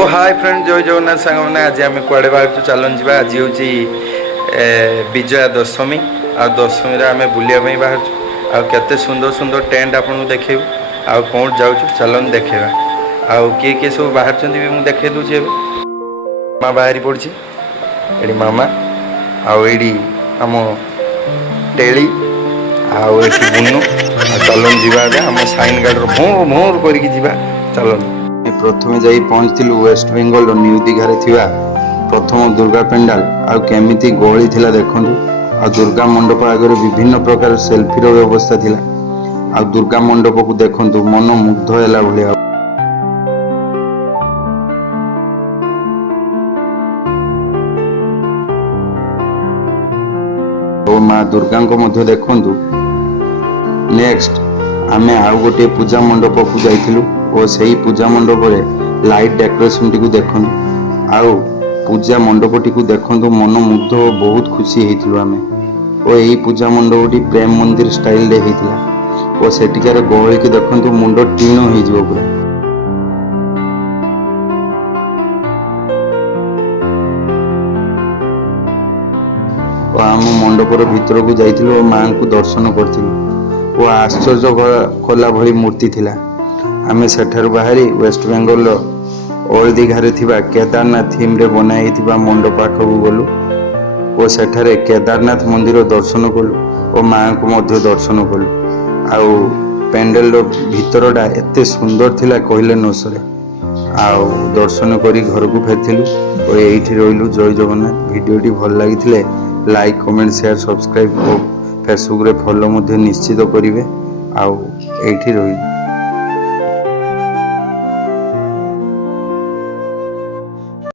तो hi friend जय जगन्नाथ सांग मैंने आज आम कड़े बाहर चलन जा आज हूँ विजया दशमी आ दशमी आम बुलाई बाहर आते सुंदर सुंदर टेंट आपको देखू आउ कौन जाऊँ चलन देखा आउ किए सब बाहर मुझे देखे दूसरी माँ बाहरी पड़ी ये मामा आईडी आम टेली आउ बुनु चलन जा आम साइन गार्ड भोर भोर कर चलन प्रथम जा पहुँचलु वेस्ट बेंगल न्यू दीघार थिबा प्रथम दुर्गा पेंडाल आमिति गहली थिला देखंतु आ दुर्गा मंडप आगे विभिन्न प्रकार सेल्फी व्यवस्था थिला आ दुर्गा मंडप को देखंतु मन मुग्ध होला भलिया ओ मां दुर्गा को मध्य देखंतु। नेक्स्ट आमे आउ गोटे पूजा मंडप को जाइथिलु और सही पूजा मंडप रे लाइट डेकोरेशन टी को देखंतु आउ पूजा मंडप टी को देखंतु मन मुग्ध बहुत खुशी हेतिलु आमे और यही पूजा मंडप टी प्रेम मंदिर स्टाइल रे हेतिला और सेटिकार गहली के देखंतु मुंडो टीनो हे जिवो पुरा और आम मंडपर भीतर को जाइथिलु और मां को दर्शन करथिलु वो आश्चर्य कला भली मूर्ति थिला। आमे सेठारु बाहरी वेस्ट बेंगल ओल्ड दीघारे थिबा केदारनाथ थीम रे बनाई थिबा मंडप पाखकु गलु और सेठारे केदारनाथ मंदिर दर्शन कलु और मां को मध्य दर्शन कलु आउ पेंडल रो भीतरटा एते सुंदर थिला कहले न सरे आउ दर्शन करी घर को फेरथिलु और एठी रहिलु। जय जगन्नाथ। वीडियोटी भल लागिथिले लाइक कमेंट शेयर सब्सक्राइब और फेसबुक रे फॉलो मध्य निश्चित करिवे आउ एठी रहिलु।